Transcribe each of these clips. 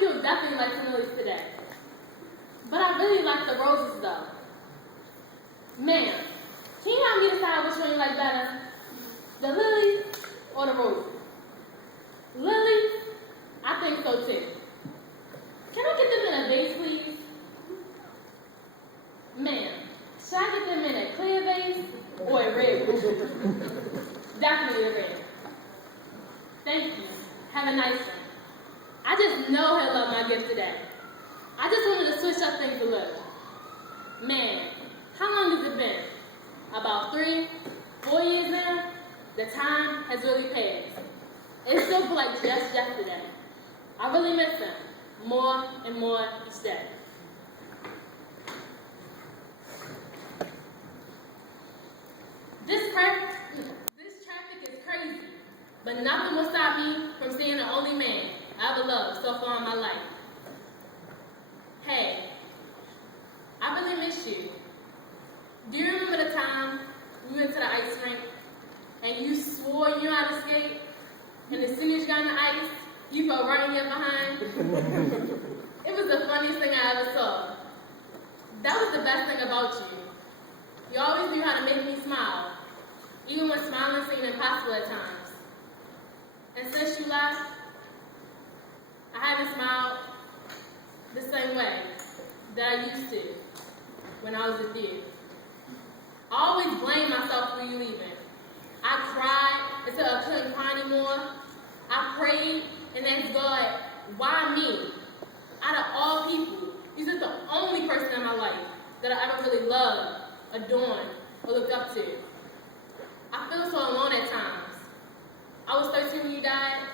think you'll definitely like some lilies today. But I really like the roses though. Ma'am, can you help me decide which one you like better? The lilies or the roses? Lilies? I think so too. Can I get them in a vase, please? Ma'am, should I get them in a clear vase or a red one? Definitely a red. Thank you. Have a nice one. I just know he'll love my gift today. I just wanted to switch up things a little. Man, how long has it been? About 3, 4 years now? The time has really passed. It still feels like just yesterday. I really miss him more and more each day. This traffic is crazy, but nothing will stop me from seeing the only man I ever loved so far in my life. Hey, I really miss you. Do you remember the time we went to the ice rink and you swore you knew how to skate, and as soon as you got in the ice, you fell right in your behind? It was the funniest thing I ever saw. That was the best thing about you. You always knew how to make me smile, even when smiling seemed impossible at times. And since you left, I haven't smiled the same way that I used to when I was with you. I always blamed myself for you leaving. I cried until I couldn't cry anymore. I prayed and asked God, why me? Out of all people, you're the only person in my life that I ever really loved, adored, or looked up to. I feel so alone at times. I was 13 when you died.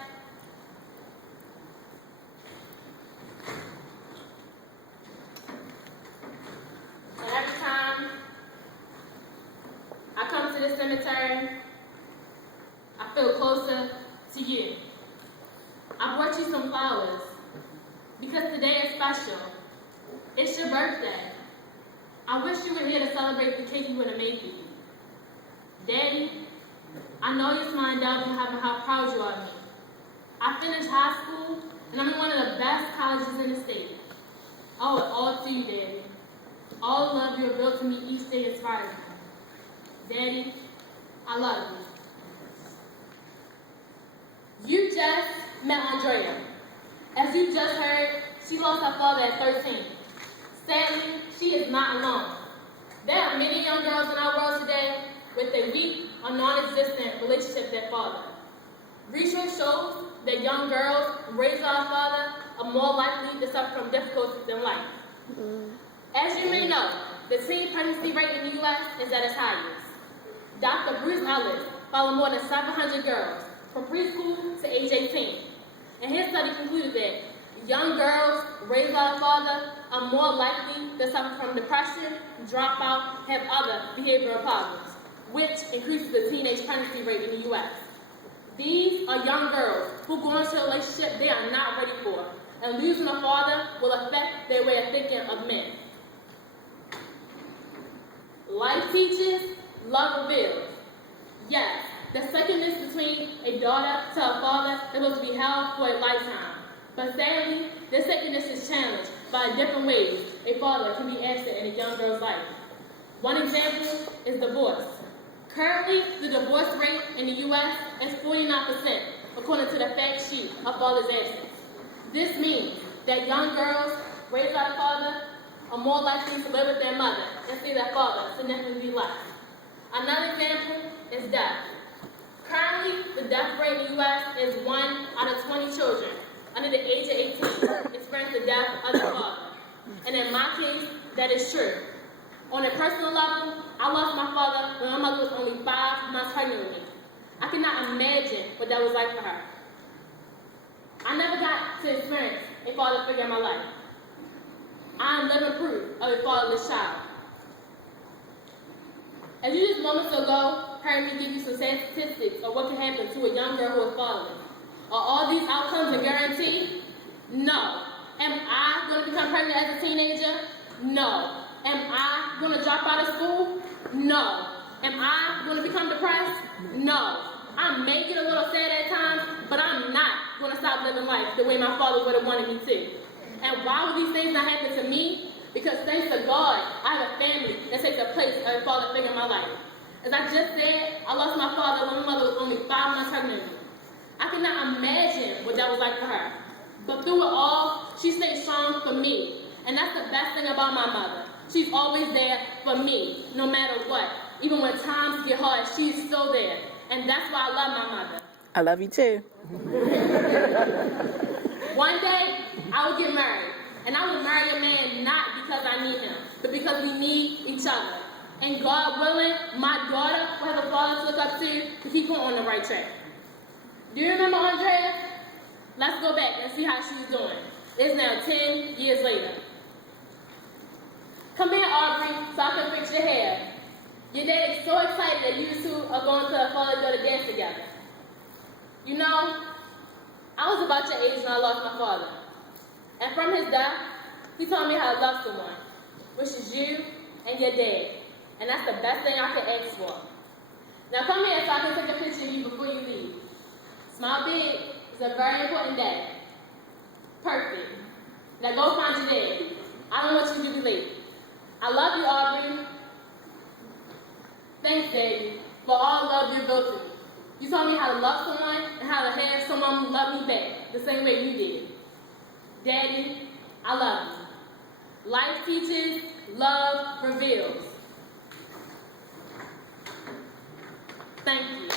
And every time I come to this cemetery, I feel closer to you. I brought you some flowers because today is special. It's your birthday. I wish you were here to celebrate the cake you would have made me. Daddy, I know you're smiling down from having how proud you are of me. I finished high school, and I'm in one of the best colleges in the state. I owe it all to you, Daddy. All the love you reveal to me each day inspires me. Daddy, I love you. You just met Andrea. As you just heard, she lost her father at 13. Sadly, she is not alone. There are many young girls in our world today with a weak or non-existent relationship with their father. Research shows that young girls raised by a father are more likely to suffer from difficulties in life. As you may know, the teen pregnancy rate in the U.S. is at its highest. Dr. Bruce Ellis followed more than 700 girls from preschool to age 18, and his study concluded that young girls raised by a father are more likely to suffer from depression, drop out, have other behavioral problems, which increases the teenage pregnancy rate in the U.S. These are young girls who go into a relationship they are not ready for, and losing a father will affect their way of thinking of men. Life teaches, love reveals. Yes, the sacredness between a daughter to a father is supposed to be held for a lifetime. But sadly, this sacredness is challenged by different ways a father can be absent in a young girl's life. One example is divorce. Currently, the divorce rate in the U.S. is 49%, according to the fact sheet of father's absence. This means that young girls raised by a father are more likely to live with their mother and see their father significantly less. Another example is death. Currently, the death rate in the U.S. is 1 out of 20 children under the age of 18 experience the death of their father. And in my case, that is true. On a personal level, I lost my father when my mother was only 5 months pregnant with me. I cannot imagine what that was like for her. I never got to experience a father figure in my life. I am living proof of a fatherless child. As you just moments ago heard me give you some statistics of what can happen to a young girl who is fatherless, are all these outcomes a guarantee? No. Am I going to become pregnant as a teenager? No. Am I going to drop out of school? No. Am I going to become depressed? No. I may get a little sad at times, but I'm not going to stop stop living life the way my father would have wanted me to. And why would these things not happen to me? Because thanks to God, I have a family that takes a place of a father figure in my life. As I just said, I lost my father when my mother was only 5 months pregnant with me. I cannot imagine what that was like for her. But through it all, she stayed strong for me. And that's the best thing about my mother. She's always there for me, no matter what. Even when times get hard, she's still there. And that's why I love my mother. I love you too. One day, I will get married. And I will marry a man not because I need him, but because we need each other. And God willing, my daughter will have a father to look up to keep her on the right track. Do you remember Andrea? Let's go back and see how she's doing. It's now 10 years later. Come here, Aubrey, so I can fix your hair. Your dad is so excited that you two are going to a father-daughter dance together. You know, I was about your age when I lost my father. And from his death, he taught me how to love someone, which is you and your dad. And that's the best thing I could ask for. Now come here so I can take a picture of you before you leave. Smile big. It's a very important day. Perfect. Now go find your dad. I don't want you to be late. I love you, Aubrey. Thanks, Daddy, for all the love you built to me. You taught me how to love someone and how to have someone who loved me back the same way you did. Daddy, I love you. Life teaches, love reveals. Thank you.